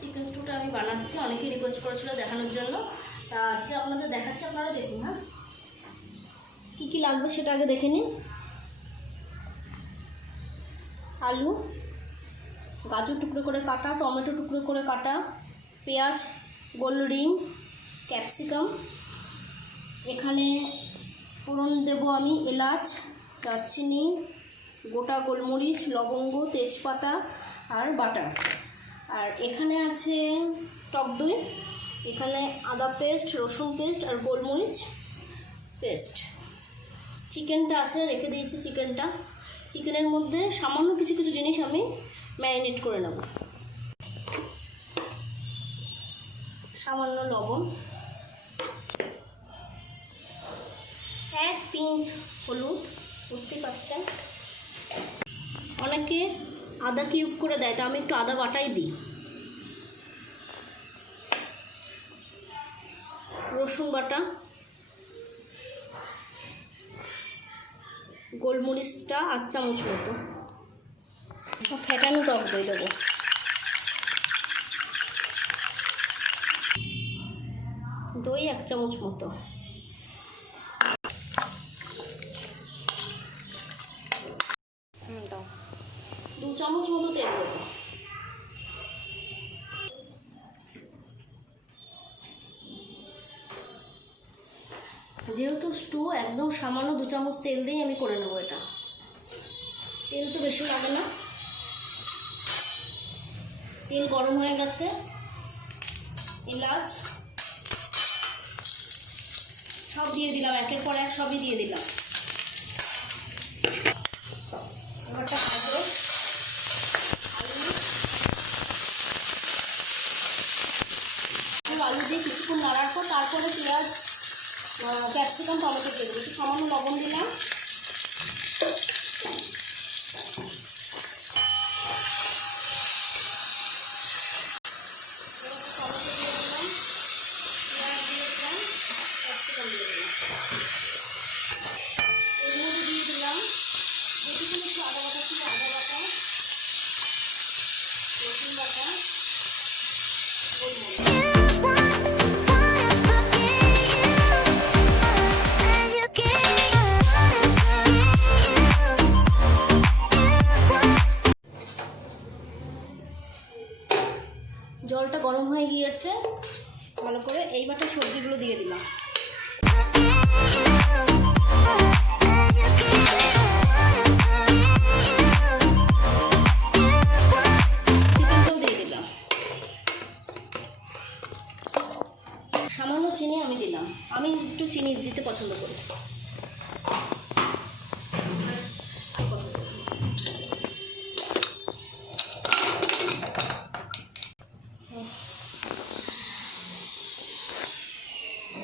Chicken স্টুটা আমি বানাচ্ছি, অনেকেই রিকোয়েস্ট করেছিল দেখানোর জন্য। তা আজকে আপনাদের দেখাচ্ছি, আপনারা দেখুন। হ্যাঁ, কী কী লাগবে সেটা আগে দেখে নিন। আলু, গাজর টুকরো করে কাটা, টমেটো টুকরো করে কাটা, পেঁয়াজ, গোল রিং, ক্যাপসিকাম। এখানে ফোড়ন দেব আমি এলাচ, দারচিনি, গোটা গোলমরিচ, লবঙ্গ, তেজপাতা আর বাটার। আর এখানে আছে টক দই, এখানে আদা পেস্ট, রসুন পেস্ট আর গোলমরিচ পেস্ট। চিকেনটা আছে, রেখে দিয়েছি চিকেনটা। চিকেনের মধ্যে সামান্য কিছু কিছু জিনিস আমি ম্যারিনেট করে নেব। সামান্য লবণ, 1 পিঞ্চ হলুদ, বুঝতেই পারছেন। অনেকে আদা কিউব করে দেয়, তা আমি একটু আদা বাটাই দিই। রসুন বাটা, গোলমরিচটা 8 চামচ মতো, ফেটানো টক দই দেবো। দই 1 চামচ মতো। দাও 2 চামচ মতো তেল দেবো। যেহেতু স্টু, একদম সামান্য 2 চামচ তেল দিয়েই আমি করে নেবো এটা। তেল তো বেশি লাগে না। তেল গরম হয়ে গেছে। এলাচ সব দিয়ে দিলাম, একের পর এক সবই দিয়ে দিলাম। এবারটা গাজর, আলু দিয়ে কিছুক্ষণ নাড়ার পর তারপরে পেঁয়াজ, ক্যাপসিকাম, টমেটো দিয়ে দেবো। একটু সামান্য লবণ দিলাম। জলটা গরম হয়ে গিয়েছে ভালো করে। এইবারটা সবজিগুলো দিয়ে দিলাম। চিকেনটাও দিয়ে দিলাম। সামান্য চিনি আমি দিলাম, আমি একটু চিনি দিতে পছন্দ করি।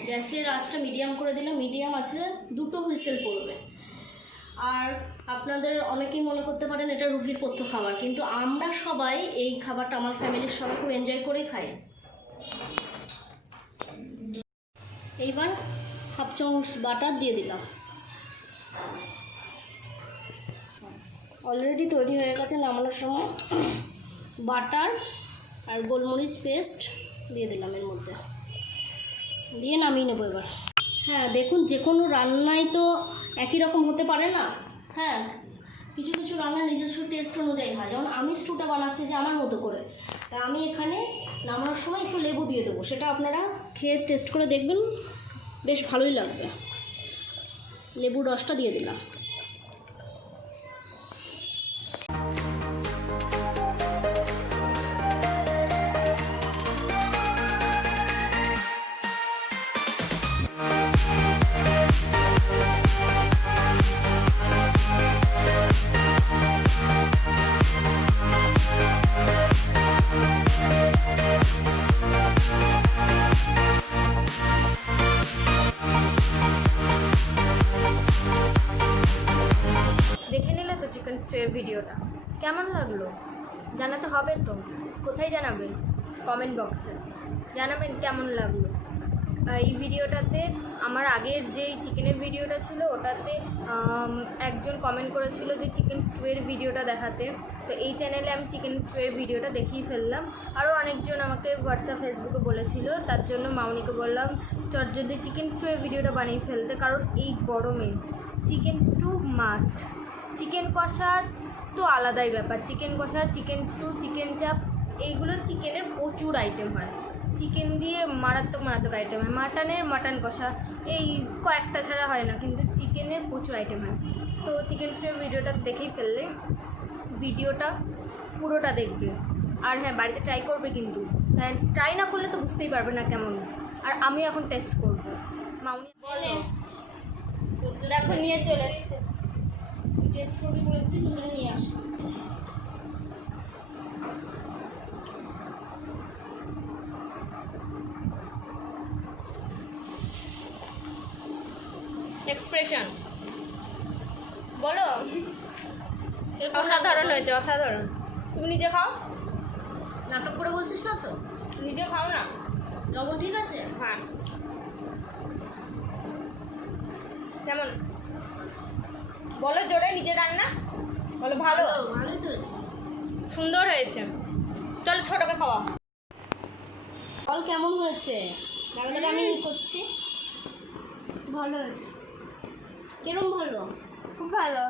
গ্যাসের আঁচটা মিডিয়াম করে দিলাম। মিডিয়াম আছে, 2টো হুইসেল পড়বে। আর আপনাদের অনেকেই মনে করতে পারেন এটা রুগীর পথ্য খাবার, কিন্তু আমরা সবাই এই খাবারটা, আমার ফ্যামিলির সবাই খুব এনজয় করে খাই। এইবার 1/2 চামচ বাটার দিয়ে দিলাম। অলরেডি তৈরি হয়ে গেছে নামানোর সময়। বাটার আর গোলমরিচ পেস্ট দিয়ে দিলাম এর মধ্যে, দিয়ে নামিয়ে নেবো এবার। হ্যাঁ দেখুন, যে কোনো রান্নাই তো একই রকম হতে পারে না। হ্যাঁ, কিছু কিছু রান্নার নিজস্ব টেস্ট অনুযায়ী হয়। যেমন আমি স্টুটা বানাচ্ছি যে আমার মতো করে, তা আমি এখানে নামানোর সময় একটু লেবু দিয়ে দেবো। সেটা আপনারা খেয়ে টেস্ট করে দেখবেন, বেশ ভালোই লাগবে। লেবুর রসটা দিয়ে দিলাম। ভিডিওটা কেমন লাগলো জানাতে হবে তো। কোথায় জানাবেন? কমেন্ট বক্সে জানাবেন কেমন লাগলো। এই ভিডিওটাতে আমার আগের যে চিকেনের ভিডিওটা ছিল ওটাতে একজন কমেন্ট করেছিল যে চিকেন স্টুয়ের ভিডিওটা দেখাতে। তো এই চ্যানেলে আমি চিকেন স্টুয়ের ভিডিওটা দেখিয়ে ফেললাম। আরও অনেকজন আমাকে হোয়াটসঅ্যাপ ফেসবুকে বলেছিল, তার জন্য মাউনিকে বললাম চট যদি চিকেন স্টুয়ের ভিডিওটা বানিয়ে ফেলতে, কারণ এই গরমে চিকেন স্টু মাস্ট। চিকেন কষা তো আলাদাই ব্যাপার, চিকেন কষা, চিকেন স্টু, চিকেন চাপ, এইগুলো চিকেনের প্রচুর আইটেম হয়। চিকেন দিয়ে মারাত্মক আইটেম হয়। মাটন কষা এই কয়েকটা ছাড়া হয় না, কিন্তু চিকেনের প্রচুর আইটেম হয়। তো চিকেন স্টুর ভিডিওটা দেখেই ফেললে, ভিডিওটা পুরোটা দেখবে। আর হ্যাঁ, বাড়িতে ট্রাই করবে, কিন্তু ট্রাই না করলে তো বুঝতেই পারবে না কেমন। আর আমি এখন টেস্ট করবো। মাউনি বলে দেখো নিয়ে চলে এসছে, টেস্ট করবি বলেছিলি, দুজনে নিয়ে আসো। এক্সপ্রেশন বলো। অসাধারণ হয়েছে, অসাধারণ। তুমি নিজে খাও, নাটক করে বলছিস না তো? নিজে খাও না। লবণ ঠিক আছে? হ্যাঁ। কেমন বলো জোরে, নিজে রান্না বলো। ভালো, ভালোই তো হয়েছে, সুন্দর হয়েছে। চলো ছোটকে খাওয়া। বল কেমন হয়েছে? দাঁড়া আমি করছি। ভালো হয়েছে, কিরম ভালো? খুব ভালো।